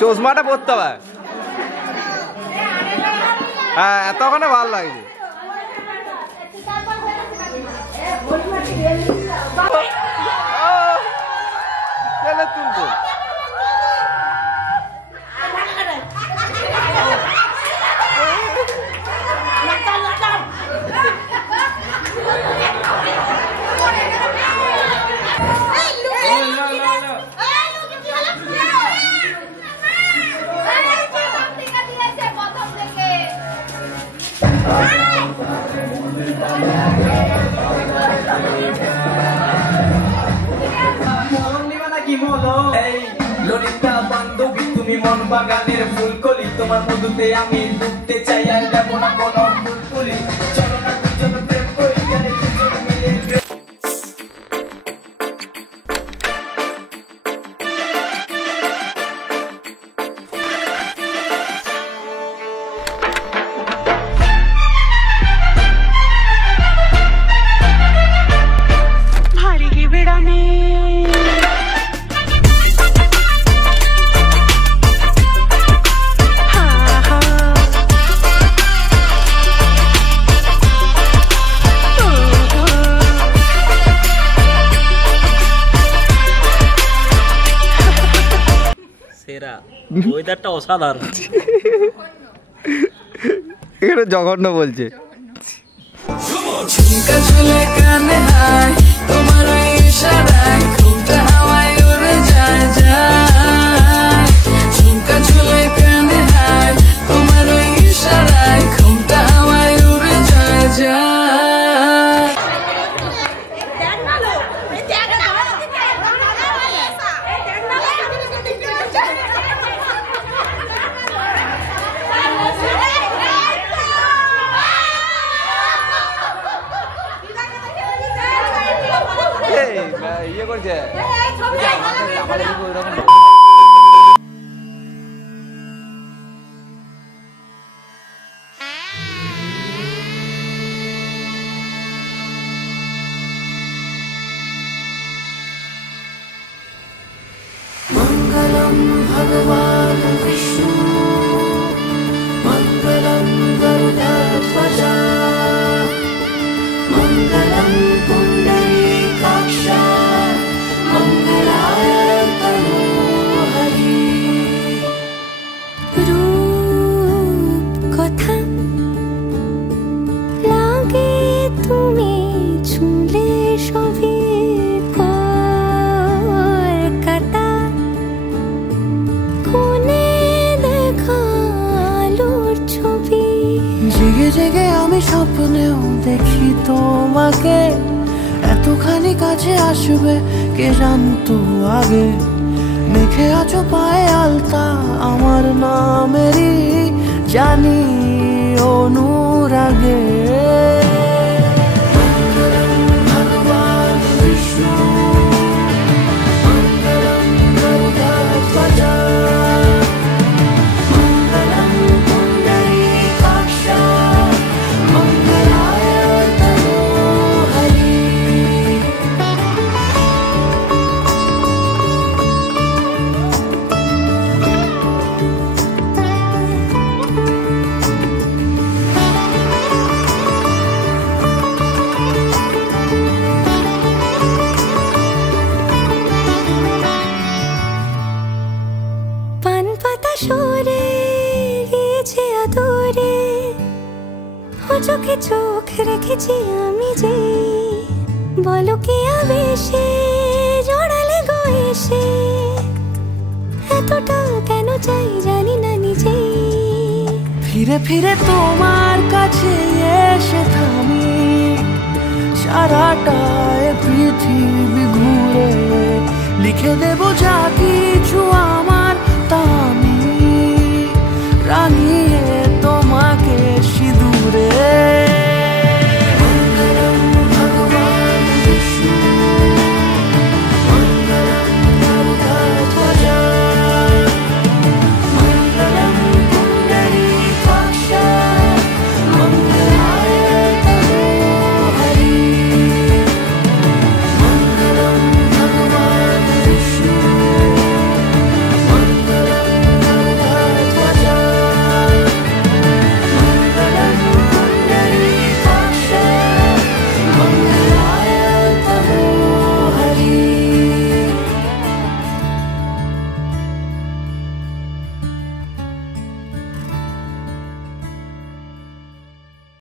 চশমাটা পরতে হবে। হ্যাঁ এতক্ষণে ভালো লাগছে। তুলতো ললিতা বান্ধবী তুমি মন বাগানের ফুলকলি, তোমার মধুতে আমি ডুবতে চাই আর দেব না কোনো ফুলকলি। চলো না দুজন প্রেম করি গেলে দুজন মিলে। भारी की बेड़ा में ওয়েদারটা অসাধারণ। এখানে জঘন্য বলছে। তোমার ইশারায় ঘুমটা হাওয়ায় উড়ে যায় যায়, ঝুমকা ঝুলে কানে হায় তোমার ইশারায় ঘুমটা হাওয়ায় উড়ে যায় যায়। ইয়ে করছে मंगलम भगवान विष्णु मंगलम गरुड़ध्वजा मंगलम पुंडरीकाक्षा मंगलाय तनोहरि। रूप कथा लागे तुम्हें छुले सभी कलकाता कोने देखा आलोर छवि। জেগে জেগে আমি স্বপ্নেও দেখি তোমাকে, এতখানি কাছে আসবে কে জানতো আগে। মেখে আছো পায়ে আলতা আমার নামেরই, জানি অনুরাগে। চোখে চোখ রেখেছি আমি যে, বলো কি আবেশে জড়ালে গো এসে, এতটা কেন চাই জানি না নিজে। ফিরে ফিরে তোমার কাছে এসে থামি, সারাটা পৃথিবী ঘুরে লিখে দেবো যা